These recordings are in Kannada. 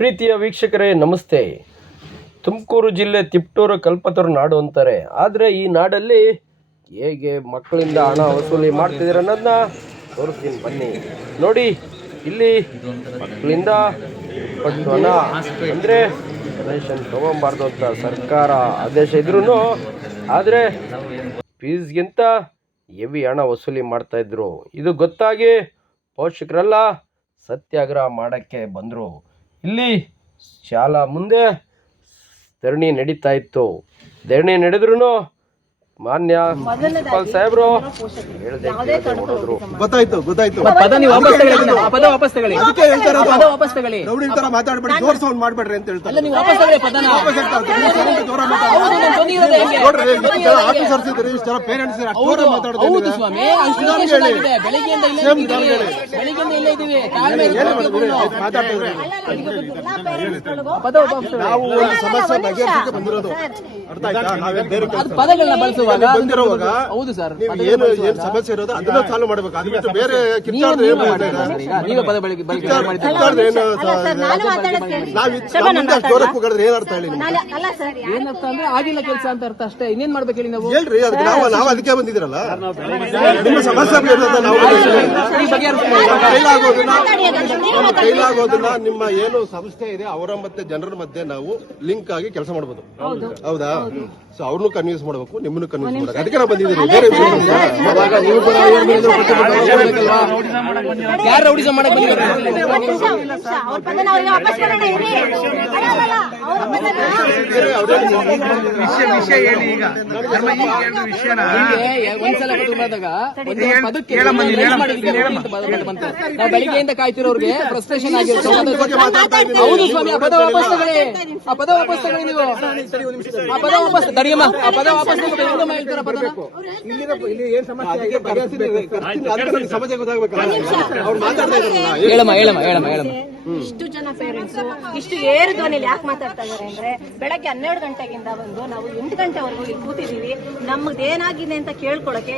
ಪ್ರೀತಿಯ ವೀಕ್ಷಕರೇ, ನಮಸ್ತೆ. ತುಮಕೂರು ಜಿಲ್ಲೆ ತಿಪ್ಟೂರು ಕಲ್ಪತರು ನಾಡು ಅಂತಾರೆ. ಆದರೆ ಈ ನಾಡಲ್ಲಿ ಹೇಗೆ ಮಕ್ಕಳಿಂದ ಹಣ ವಸೂಲಿ ಮಾಡ್ತಿದ್ರು ಅನ್ನೋದನ್ನ ತೋರಿಸ್ತೀನಿ, ಬನ್ನಿ. ನೋಡಿ, ಇಲ್ಲಿ ಮಕ್ಕಳಿಂದ ಹಣ ಅಂದರೆ ರೇಷನ್ ತೊಗೊಬಾರ್ದು ಅಂತ ಸರ್ಕಾರ ಆದೇಶ ಇದ್ರೂ ಆದರೆ ಫೀಸ್ಗಿಂತ ಎವಿ ಹಣ ವಸೂಲಿ ಮಾಡ್ತಾಯಿದ್ರು ಇದು ಗೊತ್ತಾಗಿ ಪೋಷಕರೆಲ್ಲ ಸತ್ಯಾಗ್ರಹ ಮಾಡೋಕ್ಕೆ ಬಂದರು. ಇಲ್ಲಿ ಶಾಲಾ ಮುಂದೆ ಧರಣಿ ನಡೀತಾ ಇತ್ತು. ಧರಣಿ ನಡೆದ್ರೂ ಮಾನ್ಯ ಪ್ರಿನ್ಸಿಪಾಲ್ ಸಾಹೇಬ್ರು. ಗೊತ್ತಾಯ್ತು ಗೊತ್ತಾಯ್ತು. ಪದ ನೀವು ವಾಪಸ್ ತಗೊಳ್ಳಿ ಅದನ್ನ. ಆ ಪದ ವಾಪಸ್ ತಗೊಳ್ಳಿ. ಅದಕ್ಕೆ ಹೇಳ್ತಾರೆ ಪದ ವಾಪಸ್ ತಗೊಳ್ಳಿ. ರೌಡಿ ತರ ಮಾತಾಡ್ಬೇಡಿ ಜೋರ್ ಸೌಂಡ್ ಮಾಡ್ಬೇಡ್ರಿ ಅಂತ ಹೇಳ್ತಾರೆ. ಅಲ್ಲ ನೀವು ವಾಪಸ್ ತಗೊಳ್ಳಿ ಪದನ. ವಾಪಸ್ ಹೇಳ್ತಾರೆ, ಜೋರ ಮಾತಾಡಿ. ನೋಡ್ರಿ ಆಫೀಸರ್ಸ್ ಇದ್ರಿ ಪೇರೆಂಟ್ಸ್ ಹೌದು? ಸ್ವಾಮಿ ಹೇಳಿ. ಬೆಳಿಗ್ಗೆಯಿಂದ ಇಲ್ಲೇ ಇದ್ದೀವಿ. ಇಲ್ಲೇ ಇದ್ದೀವಿ. ತಾಳ್ಮೆ. ನೀವು. ಪದ ವಾಪಸ್ ಒಂದು ಸಮಸ್ಯೆ ಬಗೆಹರಿಸಕ್ಕೆ ಬಂದಿರೋದು. ಅರ್ಥ ಆಯ್ತಾ? ನಾವೇನ್ ಬೇರೆ ಅದು ಕೆಲಸ ಪದಗಳನ್ನ ಬಳಸುವಾಗ ಬಂದಿರೋವಾಗ ಹೌದು ಸರ್ ನೀವು ಏನು ಸಮಸ್ಯೆ ಇರೋದು ಅದನ್ನ ಸಾಲ್ವ್ ಮಾಡ್ಬೇಕು ಅದು ಬಿಟ್ಟು ಬೇರೆ ಕಿತ್ತಾಡ್ರೆ ಏನು. ನೀವೇ ಪದ ಬಳಕೆ ಬಳಕೆ ಕಿತ್ತಾಡ್ರೆ ಅರ್ಥ ಹೇಳಿ ಏನರ್ಥ ಅಂದ್ರೆ ಆಗಿಲ್ಲ ಕೆಲಸ ಅಂತ ಅರ್ಥ ಅಷ್ಟೇ ಇನ್ನೇನ್ ಮಾಡ್ಬೇಕು ಹೇಳಿ ನಾವು ಹೇಳ್ರಿ ಅದಕ್ಕೆ ನಾವು ನಾವು ಅದಕ್ಕೆ ಬಂದಿದ್ದೀರಲ್ಲ ನಿಮ್ಮ ಸಮಸ್ಯೆ ನಾವು ಕೈಲಾಗೋದನ್ನ ನಿಮ್ಮ ಏನು ಸಂಸ್ಥೆ ಇದೆ ಅವರ ಮತ್ತೆ ಜನರ ಮಧ್ಯೆ ನಾವು ಲಿಂಕ್ ಆಗಿ ಕೆಲಸ ಮಾಡಬಹುದು ಹೌದಾ ಸೊ ಅವ್ರನ್ನು ಕನ್ವಿನ್ಸ್ ಮಾಡಬೇಕು ನಿಮ್ಮನ್ನು ಮಾಡಬೇಕು ಅದಕ್ಕೆ ನಾವು ಬಂದಿದ್ದೀರಿ ಬೇರೆ ವಿಷಯ ಏನಿಲ್ಲ. ಅವಾಗ ನೀವು ಕೂಡ ಅವ್ರ ಮೇಲೆ ಪ್ರತಿಭಟನೆ ಮಾಡ್ಬೇಕಲ್ವಾ? ಯಾರು ರೌಡಿಸಂ ಮಾಡಕ್ ಅವ್ರ ಅವ್ರಿಗೆ ವಾಪಸ್ ಕೊಡೋಣ ಇರಿ. ಅಲ್ಲ, ಅಲ್ಲ, ಅಲ್ಲ. ಅವ್ರ ವಿಷಯ ಹೇಳಿ ಈಗ ಈಗ ಎರಡು ವಿಷಯನ ಒಂದ್ಸಲ ಬೆಳಿಗ್ಗೆಯಿಂದ ಕಾಯ್ತಿರೋರ್ಗೆ ಫ್ರಸ್ಟ್ರೇಷನ್ ಆಗಿರುತ್ತೆ ಹೌದು ಸ್ವಾಮಿ ಆ ಪದ ವಾಪಸ್ ಆ ಪದ ವಾಪಸ್ ಆ ಪದ ವಾಪಸ್ ತಡಿಯಮ್ಮ ಆ ಪದ ವಾಪಸ್ ಹೇಳ್ತೀರಾ ಸಮಸ್ಯೆ ಹೇಳಮ್ಮ ಹೇಳಮ್ಮ ಹೇಳಮ್ಮ ಹೇಳಮ್ಮ. ಇಷ್ಟು ಜನ ಪೇರೆಂಟ್ಸ್ ಇಷ್ಟು ಏರು ಧ್ವನಿಲಿ ಯಾಕೆ ಮಾತಾಡ್ತಾ ಇದಾರೆ ಅಂದ್ರೆ ಬೆಳಗ್ಗೆ ಹನ್ನೆರಡು ಗಂಟೆಗಿಂದ ಬಂದು ನಾವು ಎಂಟು ಗಂಟೆವರೆಗೂ ಇಲ್ಲಿ ಕೂತಿದೀವಿ. ನಮ್ಗೆ ಏನಾಗಿದೆ ಅಂತ ಕೇಳ್ಕೊಳಕ್ಕೆ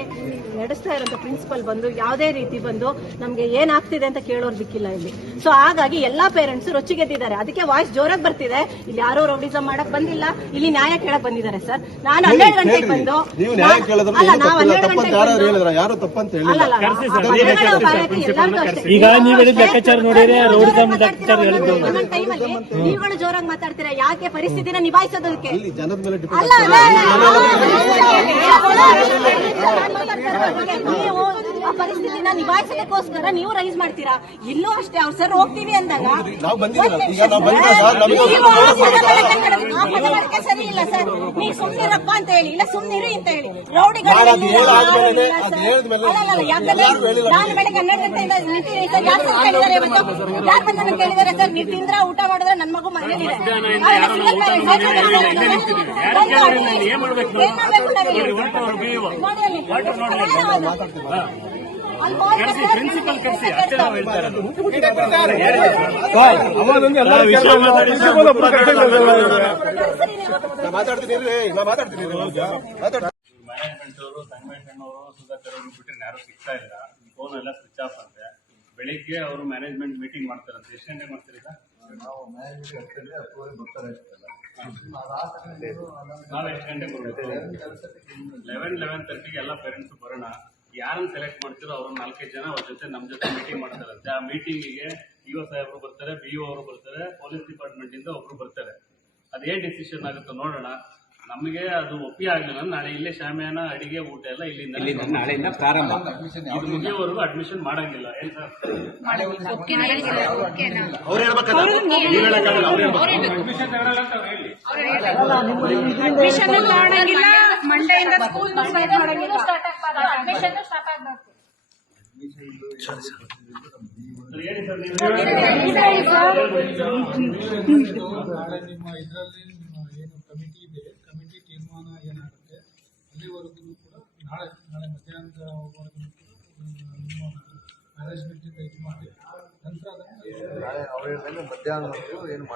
ನಡೆಸ್ತಾ ಇರೋಂಥ ಪ್ರಿನ್ಸಿಪಲ್ ಬಂದು ಯಾವುದೇ ರೀತಿ ಬಂದು ನಮ್ಗೆ ಏನಾಗ್ತಿದೆ ಅಂತ ಕೇಳೋರ್ ದಿಕ್ಕಿಲ್ಲ ಇಲ್ಲಿ. ಸೊ ಹಾಗಾಗಿ ಎಲ್ಲಾ ಪೇರೆಂಟ್ಸ್ ರೊಚ್ಚಿಗೆದ್ದಿದ್ದಾರೆ ಅದಕ್ಕೆ ವಾಯ್ಸ್ ಜೋರಾಗಿ ಬರ್ತಿದೆ. ಇಲ್ಲಿ ಯಾರೋ ರೌಡಿಸಮ್ ಮಾಡಕ್ ಬಂದಿಲ್ಲ. ಇಲ್ಲಿ ನ್ಯಾಯ ಕೇಳಕ್ ಬಂದಿದ್ದಾರೆ ಸರ್. ನಾನು ಹನ್ನೆರಡು ಗಂಟೆಗೆ ಬಂದು ಅಲ್ಲ ಏನು ನಾವು ಹನ್ನೆರಡು ಗಂಟೆಗೆ ಅಲ್ಲ, ಎಲ್ಲರಿಗೂ ಅಷ್ಟೇ. ಮಾತಾಡ್ತೀರಾ, ಒಂದೊಂದ್ ಟೈಮಲ್ಲಿ ನೀವುಗಳು ಜೋರಾಗಿ ಮಾತಾಡ್ತೀರಾ ಯಾಕೆ ಪರಿಸ್ಥಿತಿನ ನಿಭಾಯಿಸೋದಕ್ಕೆ ಅಲ್ಲ. ನೀವು ಆ ಪರಿಸ್ಥಿತಿನ ನಿಭಾಯಿಸೋದಕ್ಕೋಸ್ಕರ ನೀವು ರೈಸ್ ಮಾಡ್ತೀರಾ ಇಲ್ಲೂ ಅಷ್ಟೇ ಅವ್ರು ಸರ್ ಹೋಗ್ತೀವಿ ಅಂದಾಗ ಆ ಸರಿ ಇಲ್ಲ ಸರ್. ನೀ ಸುಮ್ನಿರಪ್ಪ ಅಂತ ಹೇಳಿ. ಇಲ್ಲ ಸುಮ್ನಿರಿ ಅಂತ ಹೇಳಿ. ರೌಡಿಗಳು ನಾನು ಸರ್. ಅಲ್ಲ, ಅಲ್ಲ, ಯಾಕಂದ್ರೆ ಬೆಳಗ್ಗೆ ಹನ್ನೆರಡು ಗಂಟೆಯಿಂದ ನಿಂತಿದ್ದೀನಿ ಸರ್. ಯಾರು ಬಂದು ಕೇಳಿದ್ದಾರೆ ಇವತ್ತು? ಯಾರು ಬಂದು ನನಗೆ ಕೇಳಿದ್ದಾರೆ ಸರ್? ನೀವು ತಿಂದ್ರ ಊಟ ಮಾಡಿದ್ರೆ? ನನ್ನ ಮಗು ಮನೇಲಿದೆ ಏನ್ ಮಾಡ್ಬೇಕು ನೋಡಿ ಕರ್ಸಿ ಮ್ಯಾನೇಜ್ಮೆಂಟ್ ಅವರು ಅವರು ಬಿಟ್ಟರೆ ಯಾರು ಸಿಗ್ತಾ ಇಲ್ಲ ಫೋನ್ ಎಲ್ಲ ಸ್ವಿಚ್ ಆಫ್ ಅಂತೆ ಬೆಳಿಗ್ಗೆ ಅವರು ಮ್ಯಾನೇಜ್ಮೆಂಟ್ ಮೀಟಿಂಗ್ ಮಾಡ್ತಾರಂತೆ ಎಷ್ಟು ಗಂಟೆ ಮಾಡ್ತೀರಿ ನಾವು ಎಷ್ಟು ಗಂಟೆಗೆ ಬರಬೇಕು ಲೆವೆನ್ ಲೆವೆನ್ ತರ್ಟಿಗೆ ಎಲ್ಲ ಪೇರೆಂಟ್ಸ್ ಬರೋಣ ಯಾರನ್ನ ಸೆಲೆಕ್ಟ್ ಮಾಡ್ತೀರೋ ಅವ್ರು ನಾಲ್ಕೈದು ಜನ ಅವ್ರ ಜೊತೆ ನಮ್ಮ ಜೊತೆ ಮೀಟಿಂಗ್ ಮಾಡ್ತಾರಂತೆ. ಆ ಮೀಟಿಂಗಿಗೆ ಇ ಒ ಸಾಹೇಬರು ಬರ್ತಾರೆ ಬಿ ಓ ಅವರು ಬರ್ತಾರೆ ಪೊಲೀಸ್ ಡಿಪಾರ್ಟ್ಮೆಂಟ್ ಇಂದ ಒಬ್ರು ಬರ್ತಾರೆ. ಅದೇನ್ ಡಿಸಿಷನ್ ಆಗುತ್ತೋ ನೋಡೋಣ. ನಮಗೆ ಅದು ಒಪ್ಪಿ ಆಗಲಿಲ್ಲ ನಾಳೆ ಇಲ್ಲೇ ಶಾಮಿಯಾನ ಅಡಿಗೆ ಊಟ ಎಲ್ಲ ಇಲ್ಲಿಂದ ನಾಳೆಯಿಂದ ಪ್ರಾರಂಭ. ಇದು ಮುಗಿಯೋವರೆಗೂ ಅಡ್ಮಿಷನ್ ಮಾಡಂಗಿಲ್ಲ. ಏನ್ ಸರ್ ಅವ್ರು ಹೇಳ್ಬೇಕಲ್ಲ. ನೀವ್ ಹೇಳಕ್ಕಾಗಲ್ಲ, ಅವ್ರು ಹೇಳ್ಬೇಕು. ಅಡ್ಮಿಷನ್ ಮಾಡಂಗಿಲ್ಲ ಮಂಡೆಯಿಂದ ಸ್ಕೂಲ್ ಸ್ಟಾರ್ಟ್ ಮಾಡಂಗಿಲ್ಲ ಅಡ್ಮಿಷನ್ ಸ್ಟಾರ್ಟ್ ಆಗ್ಬಾರ್ದು ನಾಳೆ ನಿಮ್ಮ ಇದರಲ್ಲಿ ಏನು ಕಮಿಟಿ ಇದೆ ಕಮಿಟಿ ತೀರ್ಮಾನ ಏನಾಗುತ್ತೆ ಅಲ್ಲಿವರೆಗೂ ಕೂಡ ನಾಳೆ ನಾಳೆ ಮಧ್ಯಾಹ್ನದವರೆಗೂ ನಿಮ್ಮ ಮ್ಯಾನೇಜ್ಮೆಂಟಿಂದ ಇದು ಮಾಡಿ ನಂತರ ಏನು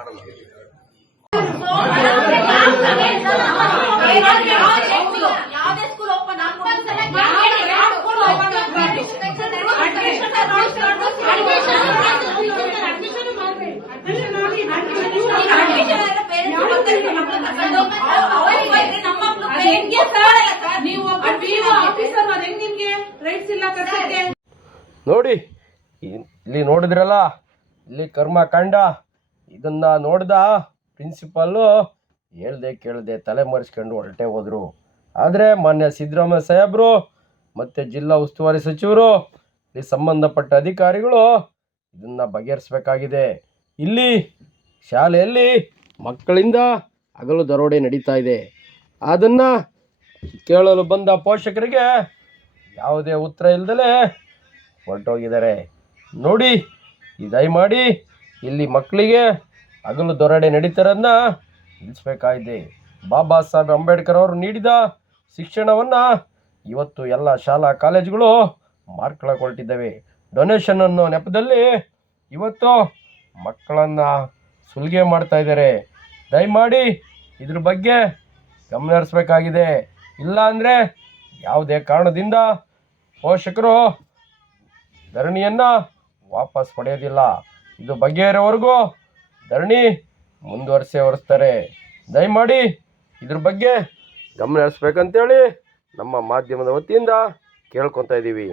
ಯಾವುದೇ ಸ್ಕೂಲ್ ಓಪನ್ ಅಡ್ಮಿಷನ್ ನೀವು ಒಬ್ಬ PO ಆಫೀಸರ್ ಅದ್ ಹೆಂಗ್ ನಿಮ್ಗೆ ರೈಟ್ಸ್ ಇಲ್ಲ ಕರ್ಸಕ್ಕೆ ನೋಡಿ, ಇಲ್ಲಿ ನೋಡಿದ್ರಲ್ಲ, ಇಲ್ಲಿ ಕರ್ಮ ಕಂಡ, ಇದನ್ನ ನೋಡ್ದ ಪ್ರಿನ್ಸಿಪಾಲು ಹೇಳ್ದೆ ಕೇಳ್ದೆ ತಲೆ ಮರೆಸ್ಕೊಂಡು ಹೊರಟೆ ಹೋದ್ರು. ಆದರೆ ಮಾನ್ಯ ಸಿದ್ದರಾಮಯ್ಯ ಸಾಹೇಬ್ರು ಮತ್ತು ಜಿಲ್ಲಾ ಉಸ್ತುವಾರಿ ಸಚಿವರು, ಇಲ್ಲಿ ಸಂಬಂಧಪಟ್ಟ ಅಧಿಕಾರಿಗಳು ಇದನ್ನ ಬಗೆಹರಿಸಬೇಕಾಗಿದೆ. ಇಲ್ಲಿ ಶಾಲೆಯಲ್ಲಿ ಮಕ್ಕಳಿಂದ ಹಗಲು ದರೋಡೆ ನಡೀತಾ ಇದೆ. ಅದನ್ನು ಕೇಳಲು ಬಂದ ಪೋಷಕರಿಗೆ ಯಾವುದೇ ಉತ್ತರ ಇಲ್ದಲೇ ಹೊರಟೋಗಿದ್ದಾರೆ. ನೋಡಿ, ಈ ದಯಮಾಡಿ ಇಲ್ಲಿ ಮಕ್ಕಳಿಗೆ ಹಗಲು ದೊರಡೆ ನಡೀತಾರನ್ನ ನಿಲ್ಲಿಸ್ಬೇಕಾಗಿದೆ. ಬಾಬಾ ಸಾಹೇಬ್ ಅಂಬೇಡ್ಕರ್ ಅವರು ನೀಡಿದ ಶಿಕ್ಷಣವನ್ನು ಇವತ್ತು ಎಲ್ಲ ಶಾಲಾ ಕಾಲೇಜುಗಳು ಮಾರ್ಕೊಳಕ್ಕೆ ಹೊರಟಿದ್ದಾವೆ ಡೊನೇಷನ್ ಅನ್ನೋ ನೆಪದಲ್ಲಿ ಇವತ್ತು ಮಕ್ಕಳನ್ನು ಸುಲಿಗೆ ಮಾಡ್ತಾ ಇದ್ದಾರೆ. ದಯಮಾಡಿ ಇದ್ರ ಬಗ್ಗೆ ಗಮನ ಹರಿಸ್ಬೇಕಾಗಿದೆ. ಇಲ್ಲ ಅಂದರೆ ಯಾವುದೇ ಕಾರಣದಿಂದ ಪೋಷಕರು, ಧರಣಿಯನ್ನು ವಾಪಸ್ ಪಡೆಯೋದಿಲ್ಲ. ಇದು ಬಗೆಹರಿವರೆಗೂ ಧರಣಿ ಮುಂದುವರಿಸೇ ಹೊರಿಸ್ತಾರೆ ದಯಮಾಡಿ ಇದ್ರ ಬಗ್ಗೆ ಗಮನ ಹರಿಸ್ಬೇಕಂತೇಳಿ ನಮ್ಮ ಮಾಧ್ಯಮದ ವತಿಯಿಂದ ಕೇಳ್ಕೊತಾ ಇದ್ದೀವಿ.